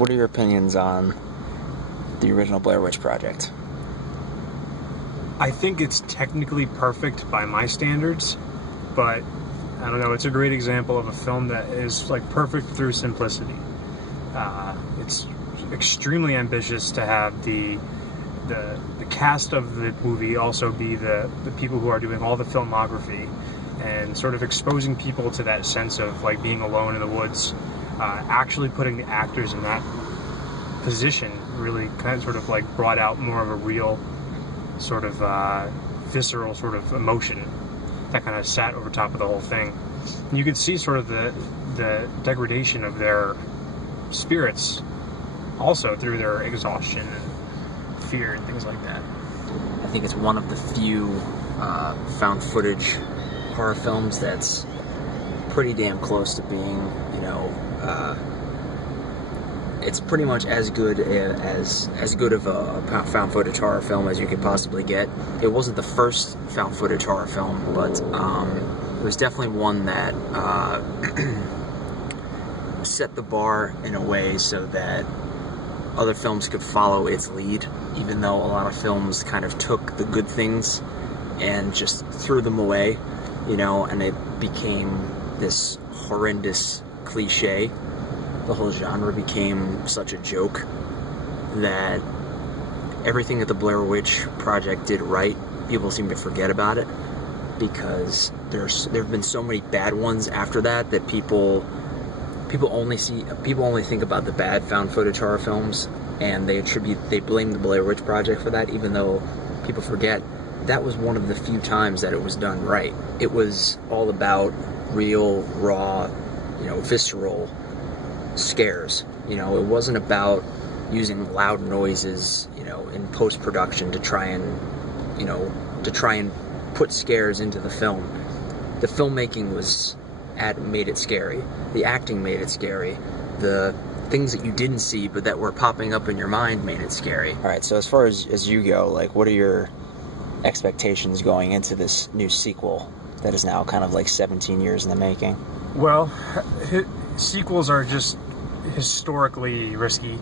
what are your opinions on the original Blair Witch Project? I think it's technically perfect by my standards, but I don't know, it's a great example of a film that is like perfect through simplicity. It's extremely ambitious to have the cast of the movie also be the people who are doing all the filmography and sort of exposing people to that sense of like being alone in the woods. Actually putting the actors in that position really kind of sort of like brought out more of a real sort of visceral sort of emotion that kind of sat over top of the whole thing. And you could see sort of the degradation of their spirits also through their exhaustion and fear and things like that. I think it's one of the few found footage horror films that's pretty damn close to being, it's pretty much as good of a found footage horror film as you could possibly get. It wasn't the first found footage horror film, but it was definitely one that set the bar in a way so that other films could follow its lead, even though a lot of films kind of took the good things and just threw them away, and it became this horrendous cliche. The whole genre became such a joke that everything that the Blair Witch Project did right, people seem to forget about it, because there have been so many bad ones after that people only think about the bad found footage horror films, and they blame the Blair Witch Project for that, even though people forget that was one of the few times that it was done right. It was all about real, raw, visceral scares. It wasn't about using loud noises, in post-production to try and put scares into the film. The filmmaking made it scary. The acting made it scary. The things that you didn't see but that were popping up in your mind made it scary. All right, so as far as you go, like, what are your expectations going into this new sequel that is now kind of like 17 years in the making? Well, sequels are just historically risky.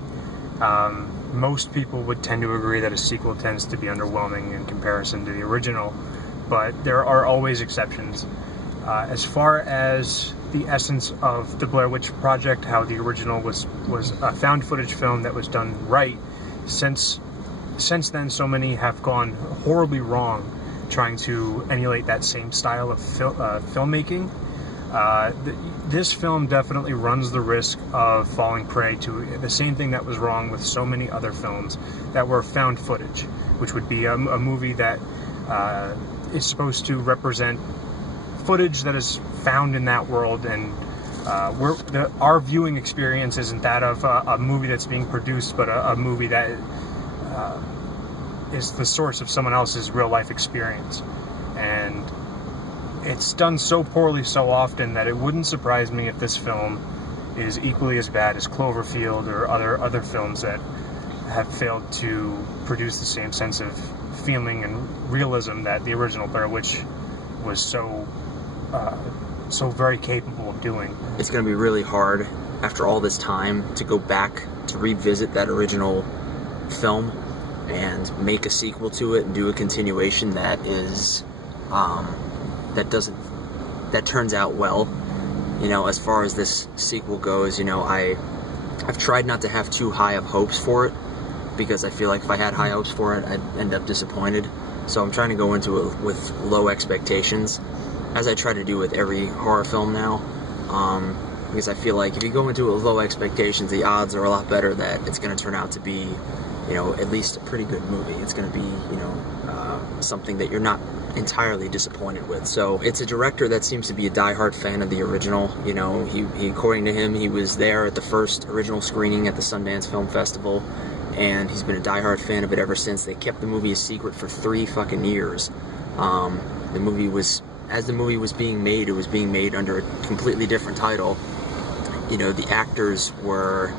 Most people would tend to agree that a sequel tends to be underwhelming in comparison to the original, but there are always exceptions. As far as the essence of the Blair Witch Project, how the original was a found footage film that was done right, since then so many have gone horribly wrong trying to emulate that same style of filmmaking. This film definitely runs the risk of falling prey to the same thing that was wrong with so many other films that were found footage, which would be a movie that is supposed to represent footage that is found in that world, and our viewing experience isn't that of a movie that's being produced, but a movie that is the source of someone else's real life experience. And it's done so poorly so often that it wouldn't surprise me if this film is equally as bad as Cloverfield or other films that have failed to produce the same sense of feeling and realism that the original Blair Witch was so very capable of doing. It's going to be really hard after all this time to go back to revisit that original film and make a sequel to it and do a continuation that is that turns out well. As far as this sequel goes, I've tried not to have too high of hopes for it, because I feel like if I had high hopes for it, I'd end up disappointed. So I'm trying to go into it with low expectations, as I try to do with every horror film now, because I feel like if you go into it with low expectations, the odds are a lot better that it's going to turn out to be, at least a pretty good movie. It's going to be, something that you're not entirely disappointed with. So it's a director that seems to be a diehard fan of the original. He according to him, he was there at the first original screening at the Sundance Film Festival, and he's been a diehard fan of it ever since. They kept the movie a secret for 3 fucking years. The movie was being made, it was being made under a completely different title. The actors were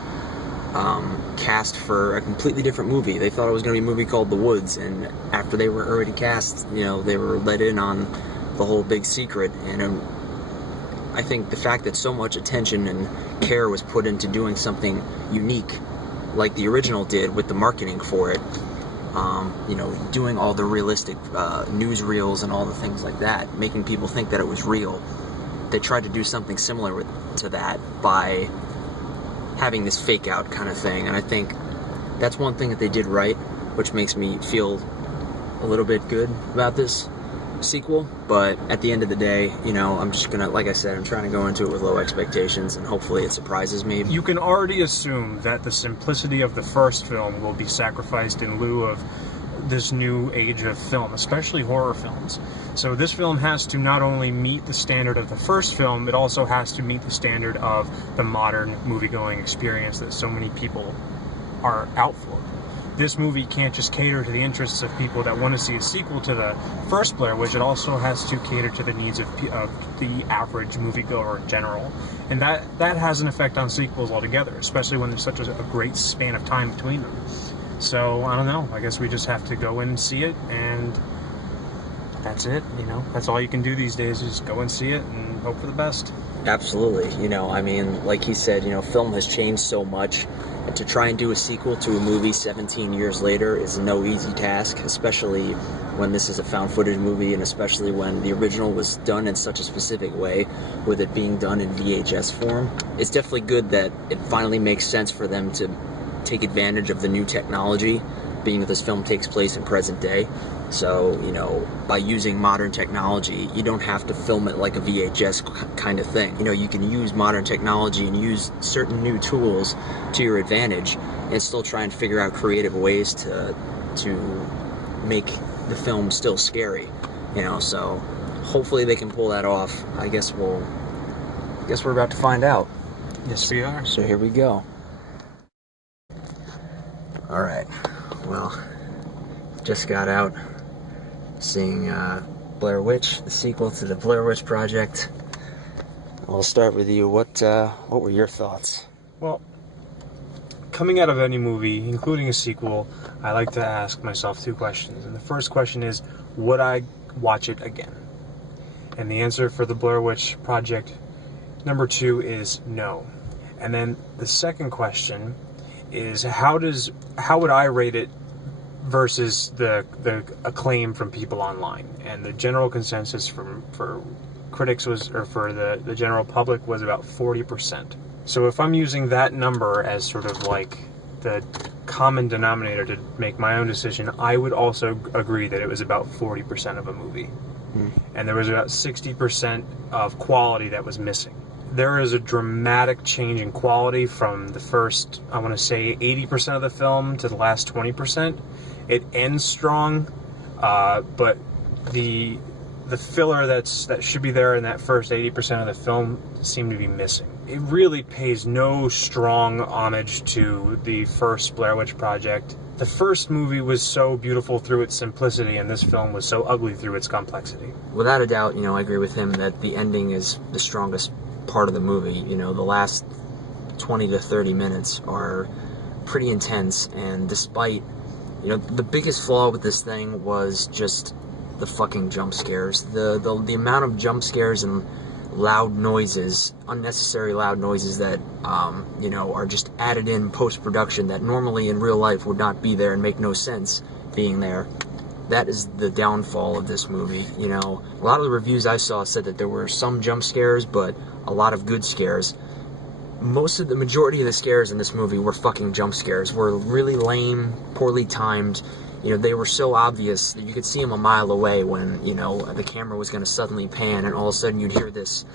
cast for a completely different movie. They thought it was going to be a movie called The Woods, and after they were already cast, they were let in on the whole big secret, and I think the fact that so much attention and care was put into doing something unique, like the original did with the marketing for it, doing all the realistic newsreels and all the things like that, making people think that it was real. They tried to do something similar to that by having this fake out kind of thing, and I think that's one thing that they did right, which makes me feel a little bit good about this sequel. But at the end of the day, I'm just gonna, like I said, I'm trying to go into it with low expectations, and hopefully it surprises me. You can already assume that the simplicity of the first film will be sacrificed in lieu of this new age of film, especially horror films. So this film has to not only meet the standard of the first film, it also has to meet the standard of the modern movie-going experience that so many people are out for. This movie can't just cater to the interests of people that want to see a sequel to the first Blair Witch. It also has to cater to the needs of the average moviegoer in general. And that has an effect on sequels altogether, especially when there's such a great span of time between them. So, I don't know. I guess we just have to go in and see it, and that's it. That's all you can do these days, is go and see it and hope for the best. Absolutely. Like he said, film has changed so much. And to try and do a sequel to a movie 17 years later is no easy task, especially when this is a found footage movie, and especially when the original was done in such a specific way, with it being done in VHS form. It's definitely good that it finally makes sense for them to take advantage of the new technology, being that this film takes place in present day. So, by using modern technology, you don't have to film it like a VHS kind of thing. You can use modern technology and use certain new tools to your advantage and still try and figure out creative ways to make the film still scary. So hopefully they can pull that off. I guess we're about to find out. Yes, we are. So here we go. All right. Well, just got out seeing Blair Witch, the sequel to the Blair Witch Project. I'll start with you. What were your thoughts? Well, coming out of any movie, including a sequel, I like to ask myself two questions. And the first question is, would I watch it again? And the answer for the Blair Witch Project number 2 is no. And then the second question is, how would I rate it versus the acclaim from people online? And the general consensus for critics for the general public was about 40%. So if I'm using that number as sort of like the common denominator to make my own decision, I would also agree that it was about 40% of a movie. And there was about 60% of quality that was missing. There is a dramatic change in quality from the first, I want to say, 80% of the film to the last 20%. It ends strong, but the filler that should be there in that first 80% of the film seemed to be missing. It really pays no strong homage to the first Blair Witch Project. The first movie was so beautiful through its simplicity, and this film was so ugly through its complexity. Without a doubt, I agree with him that the ending is the strongest part of the movie. The last 20 to 30 minutes are pretty intense, and despite, the biggest flaw with this thing was just the fucking jump scares. The amount of jump scares and loud noises, unnecessary loud noises that, are just added in post-production that normally in real life would not be there and make no sense being there. That is the downfall of this movie. A lot of the reviews I saw said that there were some jump scares, but a lot of good scares. The majority of the scares in this movie were fucking jump scares, were really lame, poorly timed. They were so obvious that you could see them a mile away when, the camera was going to suddenly pan, and all of a sudden you'd hear this,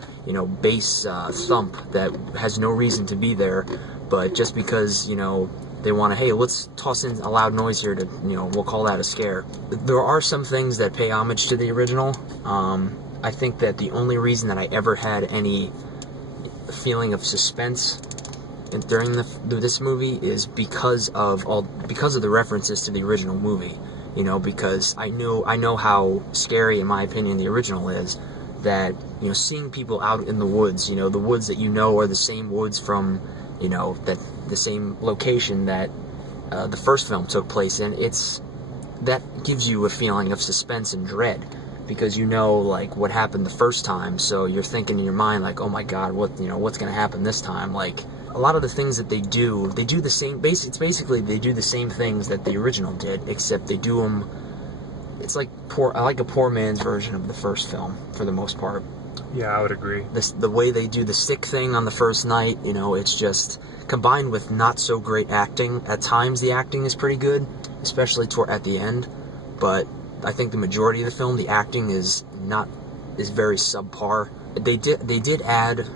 bass thump that has no reason to be there, but just because, they want to, hey, let's toss in a loud noise here to, we'll call that a scare. There are some things that pay homage to the original. I think that the only reason that I ever had any feeling of suspense during this movie is because of the references to the original movie. Because I know how scary, in my opinion, the original is. That seeing people out in the woods, the woods that are the same woods from the same location that the first film took place in. That gives you a feeling of suspense and dread. because you know, like, what happened the first time, so you're thinking in your mind, like, oh my god, what's going to happen this time? Like, a lot of the things that they do the same, it's basically, they do the same things that the original did, except they do them, it's like a poor man's version of the first film, for the most part. Yeah, I would agree. The way they do the stick thing on the first night, it's just, combined with not so great acting. At times the acting is pretty good, especially at the end, but I think the majority of the film, the acting is very subpar. They did add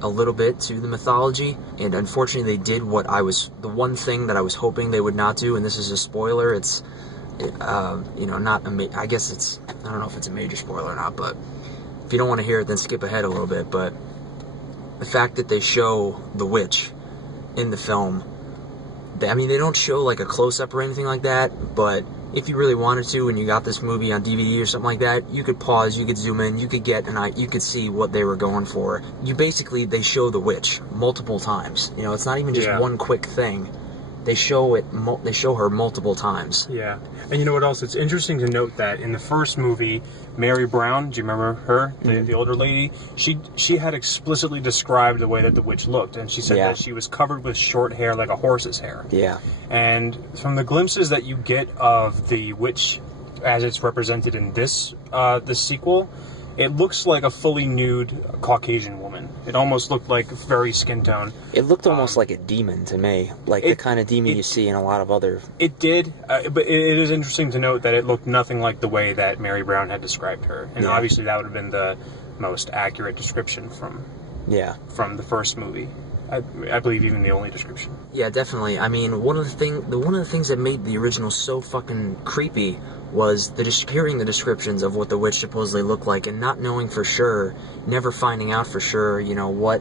a little bit to the mythology, and unfortunately they did the one thing that I was hoping they would not do, and this is a spoiler. I guess I don't know if it's a major spoiler or not, but if you don't want to hear it, then skip ahead a little bit. But the fact that they show the witch in the film, they don't show like a close-up or anything like that, but if you really wanted to, and you got this movie on DVD or something like that, you could pause, you could zoom in, you could see what they were going for. They show the witch multiple times. It's not even just one quick thing. They show her multiple times. Yeah. And you know what else? It's interesting to note that in the first movie, Mary Brown, do you remember her? The older lady? She had explicitly described the way that the witch looked, and she said that she was covered with short hair like a horse's hair. Yeah. And from the glimpses that you get of the witch as it's represented in this sequel, it looks like a fully nude Caucasian woman. It almost looked like very skin tone. It looked almost like a demon to me, like the kind of demon you see in a lot of other... It did, but it is interesting to note that it looked nothing like the way that Mary Brown had described her. And obviously that would have been the most accurate description from the first movie. I believe even the only description. Yeah, definitely. One of the things that made the original so fucking creepy was hearing the descriptions of what the witch supposedly looked like, and not knowing for sure, never finding out for sure, what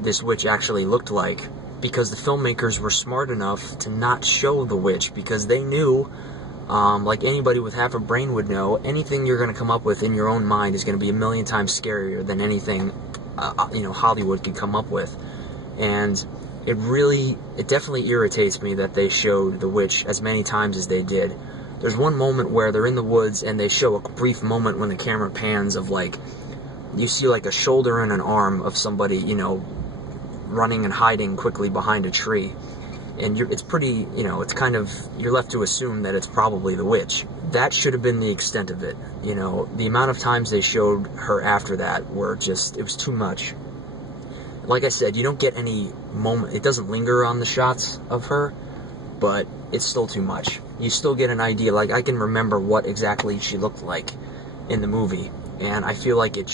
this witch actually looked like, because the filmmakers were smart enough to not show the witch, because they knew, like anybody with half a brain would know, anything you're going to come up with in your own mind is going to be a million times scarier than anything Hollywood could come up with. And it definitely irritates me that they showed the witch as many times as they did. There's one moment where they're in the woods and they show a brief moment when the camera pans of, like, you see like a shoulder and an arm of somebody, running and hiding quickly behind a tree. And it's pretty, it's kind of, you're left to assume that it's probably the witch. That should have been the extent of it. The amount of times they showed her after that it was too much. Like I said, you don't get any moment, it doesn't linger on the shots of her, but it's still too much. You still get an idea, like, I can remember what exactly she looked like in the movie, and I feel like it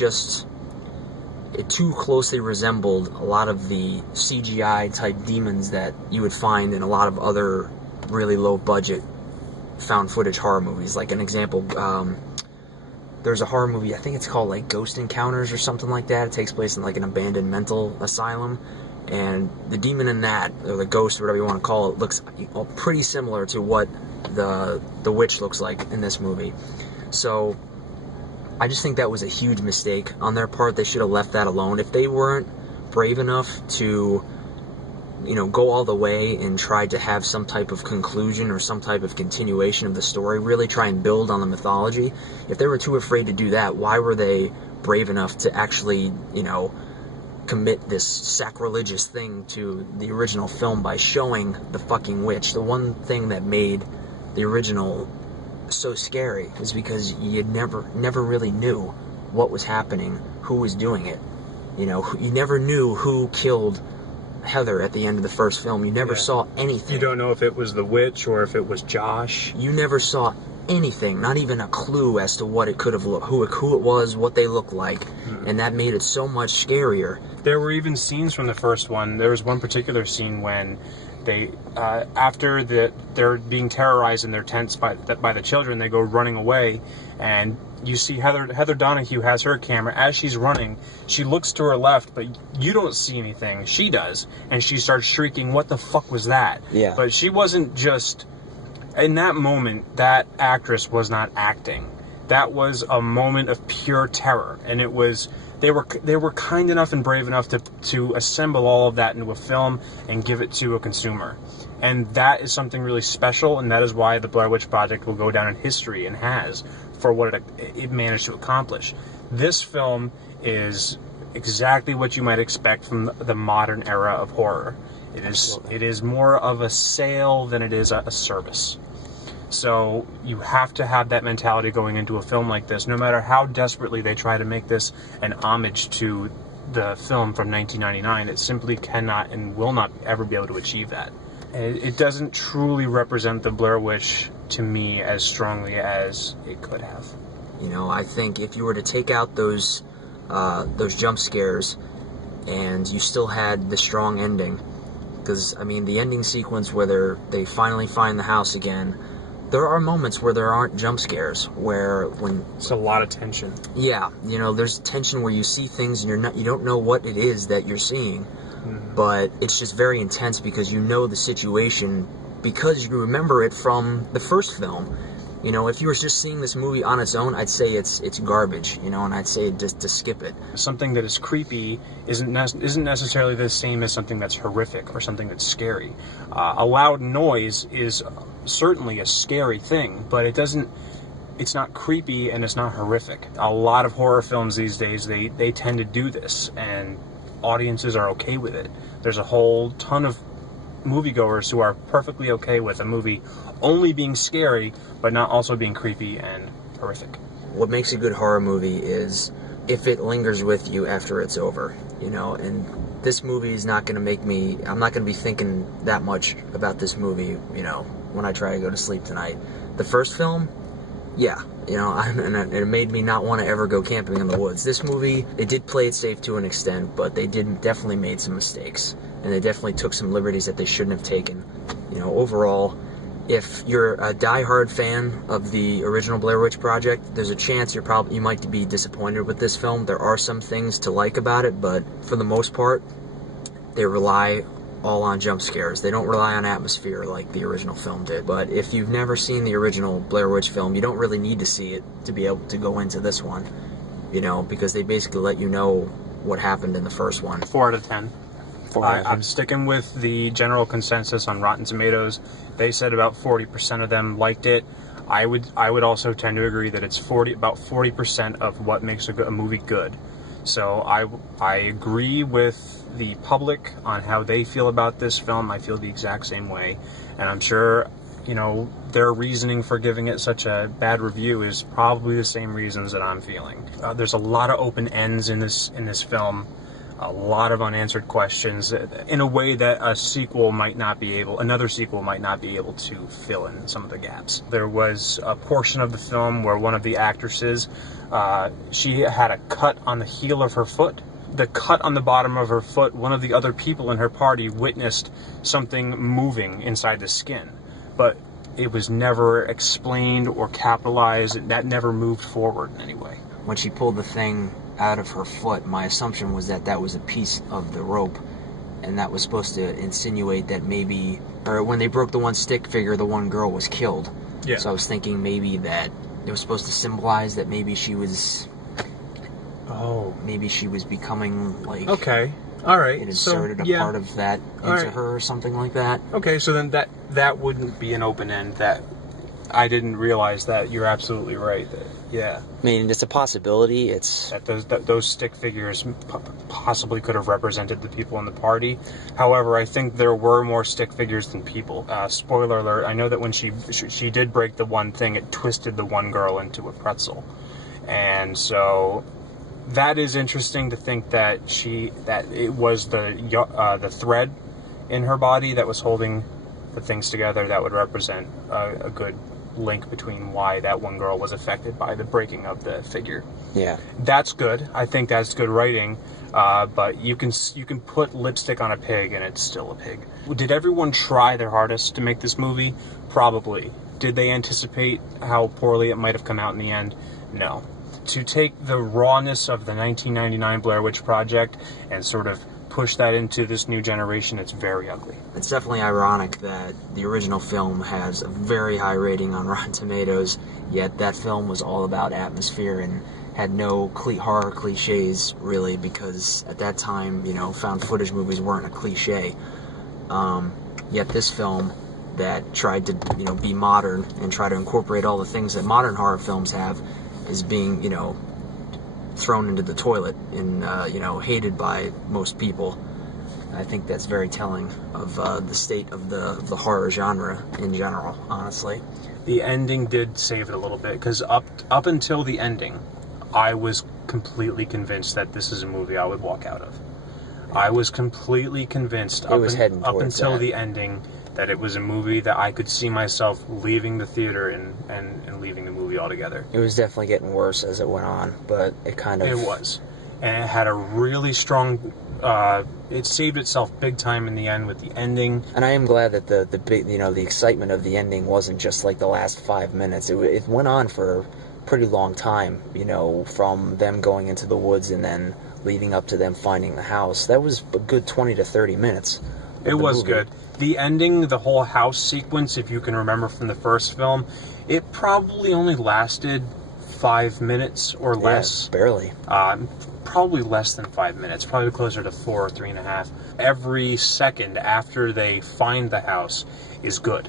too closely resembled a lot of the CGI type demons that you would find in a lot of other really low budget found footage horror movies. Like an example, there's a horror movie, I think it's called like Ghost Encounters or something like that. It takes place in like an abandoned mental asylum, and the demon in that, or the ghost, or whatever you want to call it, looks pretty similar to what the witch looks like in this movie. So I just think that was a huge mistake on their part. They should have left that alone. If they weren't brave enough to, go all the way and try to have some type of conclusion or some type of continuation of the story, really try and build on the mythology, if they were too afraid to do that, why were they brave enough to actually, commit this sacrilegious thing to the original film by showing the fucking witch? The one thing that made the original so scary is because you never really knew what was happening, who was doing it. You never knew who killed Heather at the end of the first film. You never saw anything. You don't know if it was the witch or if it was Josh. You never saw anything, not even a clue as to what it could have looked, who it was, what they looked like, and that made it so much scarier. There were even scenes from the first one. There was one particular scene when they, after they're being terrorized in their tents by the children, they go running away, and you see Heather Donahue has her camera. As she's running, she looks to her left, but you don't see anything. She does, and she starts shrieking, "What the fuck was that?" Yeah. But she wasn't just... In that moment, that actress was not acting. That was a moment of pure terror, and it was... They were kind enough and brave enough to assemble all of that into a film and give it to a consumer. And that is something really special, and that is why the Blair Witch Project will go down in history, and has, for what it managed to accomplish. This film is exactly what you might expect from the modern era of horror. It is more of a sale than it is a service. So you have to have that mentality going into a film like this, no matter how desperately they try to make this an homage to the film from 1999. It simply cannot and will not ever be able to achieve that. It doesn't truly represent the Blair Witch to me as strongly as it could have. You know, I think if you were to take out those jump scares and you still had the strong ending, because, I mean, the ending sequence where they finally find the house again, there are moments where there aren't jump scares, where when... It's a lot of tension. Yeah, you know, there's tension where you see things and you don't know what it is that you're seeing, but it's just very intense because you know the situation, because you remember it from the first film. You know, if you were just seeing this movie on its own, I'd say it's garbage, you know, and I'd say just to skip it. Something that is creepy isn't necessarily the same as something that's horrific or something that's scary. A loud noise is certainly a scary thing, but it's not creepy and it's not horrific. A lot of horror films these days, they tend to do this, and audiences are okay with it. There's a whole ton of moviegoers who are perfectly okay with a movie only being scary, but not also being creepy and horrific. What makes a good horror movie is if it lingers with you after it's over, you know, and this movie is not going to make me, I'm not going to be thinking that much about this movie, you know, when I try to go to sleep tonight. The first film, yeah, you know, and it made me not want to ever go camping in the woods. This movie, they did play it safe to an extent, but they definitely made some mistakes, and they definitely took some liberties that they shouldn't have taken. You know, overall, if you're a die-hard fan of the original Blair Witch Project, there's a chance you might be disappointed with this film. There are some things to like about it, but for the most part, they rely all on jump scares. They don't rely on atmosphere like the original film did. But if you've never seen the original Blair Witch film, you don't really need to see it to be able to go into this one, you know, because they basically let you know what happened in the first one. 4 out of 10. I'm sticking with the general consensus on Rotten Tomatoes. They said about 40% of them liked it. I would also tend to agree that it's about 40% of what makes a movie good. So I agree with the public on how they feel about this film. I feel the exact same way, and I'm sure, you know, their reasoning for giving it such a bad review is probably the same reasons that I'm feeling. There's a lot of open ends in this film. A lot of unanswered questions in a way that another sequel might not be able to fill in some of the gaps. There was a portion of the film where one of the actresses, she had a cut on the heel of her foot. The cut on the bottom of her foot, one of the other people in her party witnessed something moving inside the skin, but it was never explained or capitalized. That never moved forward in any way. When she pulled the thing out of her foot, my assumption was that was a piece of the rope, and that was supposed to insinuate that maybe, or when they broke the one stick figure, the one girl was killed. Yeah. So I was thinking maybe that it was supposed to symbolize that maybe she was becoming like, okay, all right, it inserted a part of that into her or something like that. Okay, so then that wouldn't be an open end. That I didn't realize that. You're absolutely right. Yeah. I mean, it's a possibility. It's that those stick figures possibly could have represented the people in the party. However, I think there were more stick figures than people. Spoiler alert, I know that when she did break the one thing, it twisted the one girl into a pretzel. And so that is interesting to think that it was the thread in her body that was holding the things together that would represent a good link between why that one girl was affected by the breaking of the figure. Yeah, that's good. I think that's good writing. But you can put lipstick on a pig and it's still a pig. Did everyone try their hardest to make this movie? Probably. Did they anticipate how poorly it might have come out in the end? No. To take the rawness of the 1999 Blair Witch Project and sort of push that into this new generation, it's very ugly. It's definitely ironic that the original film has a very high rating on Rotten Tomatoes, yet that film was all about atmosphere and had no horror cliches, really, because at that time, you know, found footage movies weren't a cliche. Yet this film that tried to, you know, be modern and try to incorporate all the things that modern horror films have is being, you know, thrown into the toilet and, you know, hated by most people. I think that's very telling of the state of the horror genre in general, honestly. The ending did save it a little bit, because up until the ending, I was completely convinced that this is a movie I would walk out of. I was completely convinced up until the ending that it was a movie that I could see myself leaving the theater and leaving the movie altogether. It was definitely getting worse as it went on, but it kind of... It was. And it had a really strong... it saved itself big time in the end with the ending. And I am glad that the big, you know, the excitement of the ending wasn't just like the last 5 minutes. It went on for a pretty long time, you know, from them going into the woods and then leading up to them finding the house. That was a good 20 to 30 minutes. It was good. The ending, the whole house sequence, if you can remember from the first film, it probably only lasted 5 minutes or less. Yeah, barely. Probably less than 5 minutes, probably closer to 4 or 3.5. Every second after they find the house is good.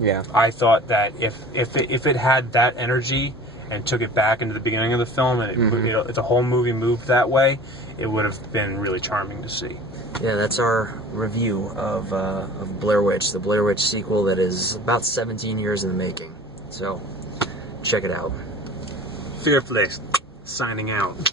Yeah. I thought that if it had that energy and took it back into the beginning of the film, and if the whole movie moved that way, it would have been really charming to see. Yeah, that's our review of Blair Witch, the Blair Witch sequel that is about 17 years in the making. So, check it out. FearFlix, signing out.